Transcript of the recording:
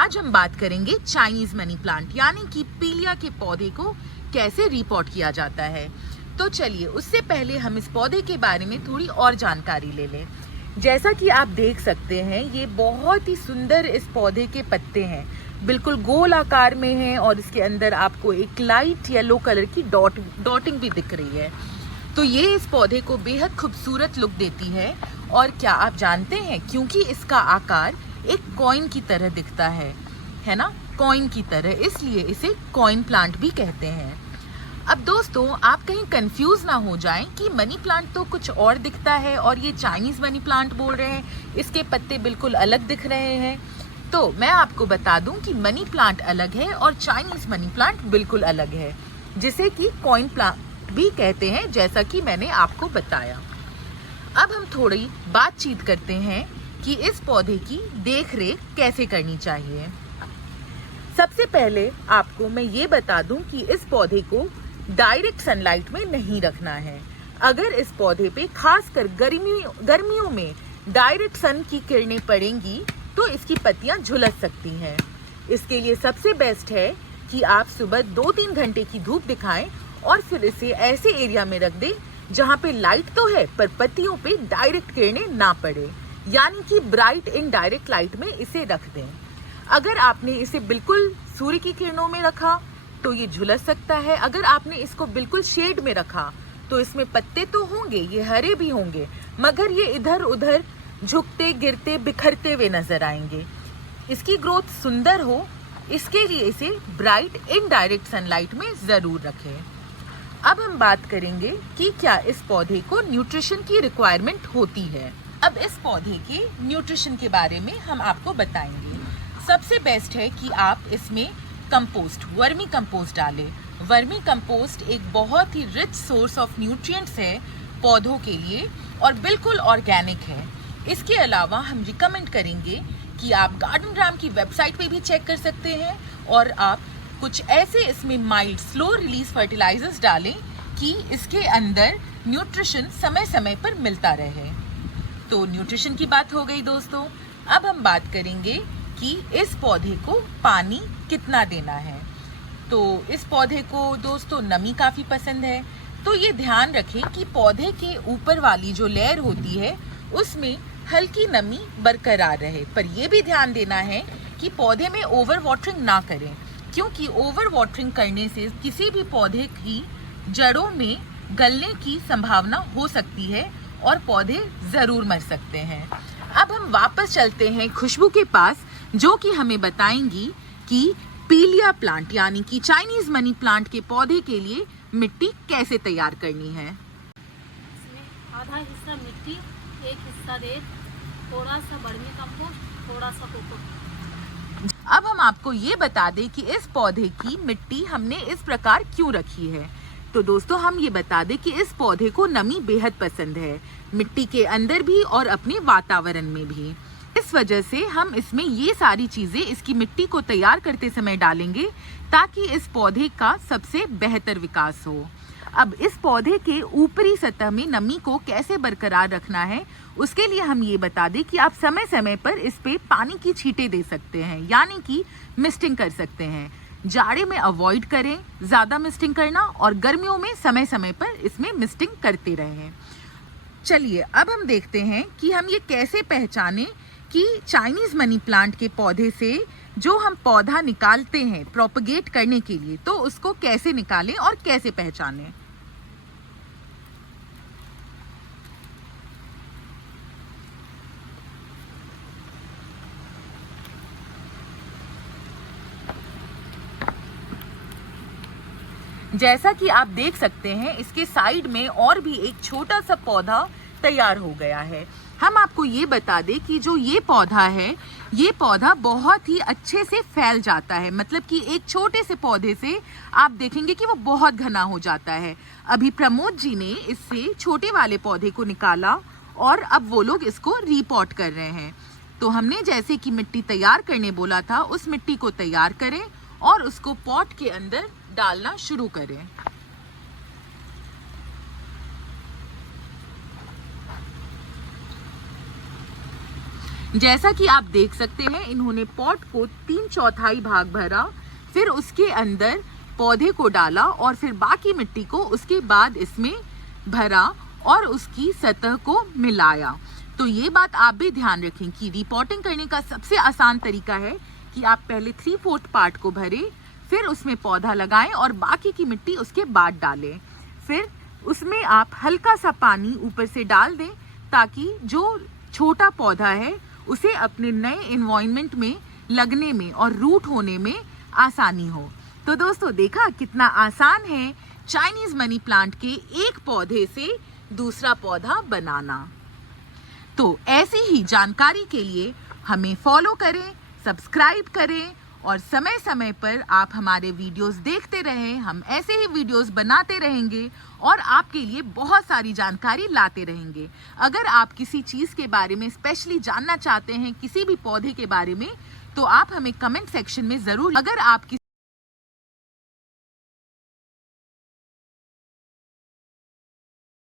आज हम बात करेंगे चाइनीज मनी प्लांट यानी कि पीलिया के पौधे को कैसे रिपोर्ट किया जाता है। तो चलिए उससे पहले हम इस पौधे के बारे में थोड़ी और जानकारी ले लें। जैसा कि आप देख सकते हैं ये बहुत ही सुंदर इस पौधे के पत्ते हैं, बिल्कुल गोल आकार में हैं और इसके अंदर आपको एक लाइट येलो कलर की डॉटिंग भी दिख रही है। तो ये इस पौधे को बेहद खूबसूरत लुक देती है। और क्या आप जानते हैं, क्योंकि इसका आकार एक कॉइन की तरह दिखता है ना, कॉइन की तरह, इसलिए इसे कॉइन प्लांट भी कहते हैं। अब दोस्तों आप कहीं कंफ्यूज ना हो जाएं कि मनी प्लांट तो कुछ और दिखता है और ये चाइनीज मनी प्लांट बोल रहे हैं, इसके पत्ते बिल्कुल अलग दिख रहे हैं। तो मैं आपको बता दूं कि मनी प्लांट अलग है और चाइनीज मनी प्लांट बिल्कुल अलग है, जिसे कि कॉइन प्लांट भी कहते हैं, जैसा कि मैंने आपको बताया। अब हम थोड़ी बातचीत करते हैं कि इस पौधे की देखरेख कैसे करनी चाहिए। सबसे पहले आपको मैं ये बता दूं कि इस पौधे को डायरेक्ट सनलाइट में नहीं रखना है। अगर इस पौधे पे खासकर गर्मियों में डायरेक्ट सन की किरणें पड़ेंगी तो इसकी पत्तियां झुलस सकती हैं। इसके लिए सबसे बेस्ट है कि आप सुबह 2-3 घंटे की धूप दिखाएं और फिर इसे ऐसे एरिया में रख दें जहाँ पे लाइट तो है पर पत्तियों पे डायरेक्ट किरणें ना पड़े, यानी कि ब्राइट इनडायरेक्ट लाइट में इसे रख दें। अगर आपने इसे बिल्कुल सूर्य की किरणों में रखा तो ये झुलस सकता है। अगर आपने इसको बिल्कुल शेड में रखा तो इसमें पत्ते तो होंगे, ये हरे भी होंगे, मगर ये इधर उधर झुकते गिरते बिखरते हुए नजर आएंगे। इसकी ग्रोथ सुंदर हो इसके लिए इसे ब्राइट इनडायरेक्ट सनलाइट में जरूर रखें। अब हम बात करेंगे कि क्या इस पौधे को न्यूट्रिशन की रिक्वायरमेंट होती है। अब इस पौधे के न्यूट्रिशन के बारे में हम आपको बताएंगे। सबसे बेस्ट है कि आप इसमें कंपोस्ट, वर्मी कंपोस्ट डालें। वर्मी कंपोस्ट एक बहुत ही रिच सोर्स ऑफ न्यूट्रिएंट्स है पौधों के लिए और बिल्कुल ऑर्गेनिक है। इसके अलावा हम रिकमेंड करेंगे कि आप गार्डन ग्राम की वेबसाइट पे भी चेक कर सकते हैं और आप कुछ ऐसे इसमें माइल्ड स्लो रिलीज फर्टिलाइजर्स डालें कि इसके अंदर न्यूट्रिशन समय समय पर मिलता रहे। तो न्यूट्रिशन की बात हो गई दोस्तों। अब हम बात करेंगे कि इस पौधे को पानी कितना देना है। तो इस पौधे को दोस्तों नमी काफ़ी पसंद है, तो ये ध्यान रखें कि पौधे के ऊपर वाली जो लेयर होती है उसमें हल्की नमी बरकरार रहे। पर यह भी ध्यान देना है कि पौधे में ओवर वाटरिंग ना करें, क्योंकि ओवर वाटरिंग करने से किसी भी पौधे की जड़ों में गलने की संभावना हो सकती है और पौधे ज़रूर मर सकते हैं। अब हम वापस चलते हैं खुशबू के पास, जो कि हमें बताएंगी कि पीलिया प्लांट यानी कि चाइनीज मनी प्लांट के पौधे के लिए मिट्टी कैसे तैयार करनी है। इसमें आधा हिस्सा मिट्टी, एक हिस्सा रेत, थोड़ा सा वर्मी कंपोस्ट, थोड़ा सा कोको। अब हम आपको ये बता दें कि इस पौधे की मिट्टी हमने इस प्रकार क्यों रखी है। तो दोस्तों हम ये बता दें कि इस पौधे को नमी बेहद पसंद है, मिट्टी के अंदर भी और अपने वातावरण में भी। इस वजह से हम इसमें ये सारी चीजें इसकी मिट्टी को तैयार करते समय डालेंगे ताकि इस पौधे का सबसे बेहतर विकास हो। अब इस पौधे के ऊपरी सतह में नमी को कैसे बरकरार रखना है उसके लिए हम ये बता दें कि आप समय समय पर इस पे पानी की छींटे दे सकते हैं, यानी कि मिस्टिंग कर सकते हैं। जाड़े में अवॉइड करें ज़्यादा मिस्टिंग करना और गर्मियों में समय समय पर इसमें मिस्टिंग करते रहें। चलिए अब हम देखते हैं कि हम ये कैसे पहचानें कि चाइनीज मनी प्लांट के पौधे से जो हम पौधा निकालते हैं प्रोपगेट करने के लिए, तो उसको कैसे निकालें और कैसे पहचानें। जैसा कि आप देख सकते हैं इसके साइड में और भी एक छोटा सा पौधा तैयार हो गया है। हम आपको ये बता दें कि जो ये पौधा है, ये पौधा बहुत ही अच्छे से फैल जाता है, मतलब कि एक छोटे से पौधे से आप देखेंगे कि वो बहुत घना हो जाता है। अभी प्रमोद जी ने इससे छोटे वाले पौधे को निकाला और अब वो लोग इसको रीपॉट कर रहे हैं। तो हमने जैसे कि मिट्टी तैयार करने बोला था, उस मिट्टी को तैयार करें और उसको पॉट के अंदर डालना शुरू करें। जैसा कि आप देख सकते हैं, इन्होंने पॉट को 3/4 भाग भरा, फिर उसके अंदर पौधे को डाला और फिर बाकी मिट्टी को उसके बाद इसमें भरा और उसकी सतह को मिलाया। तो ये बात आप भी ध्यान रखें कि रिपोर्टिंग करने का सबसे आसान तरीका है कि आप पहले 3/4 पार्ट को भरें, फिर उसमें पौधा लगाएं और बाकी की मिट्टी उसके बाद डालें। फिर उसमें आप हल्का सा पानी ऊपर से डाल दें ताकि जो छोटा पौधा है उसे अपने नए एनवायरनमेंट में लगने में और रूट होने में आसानी हो। तो दोस्तों, देखा कितना आसान है चाइनीज मनी प्लांट के एक पौधे से दूसरा पौधा बनाना। तो ऐसी ही जानकारी के लिए हमें फॉलो करें, सब्सक्राइब करें और समय समय पर आप हमारे वीडियोस देखते रहें। हम ऐसे ही वीडियोस बनाते रहेंगे और आपके लिए बहुत सारी जानकारी लाते रहेंगे। अगर आप किसी चीज़ के बारे में स्पेशली जानना चाहते हैं, किसी भी पौधे के बारे में, तो आप हमें कमेंट सेक्शन में ज़रूर, अगर आप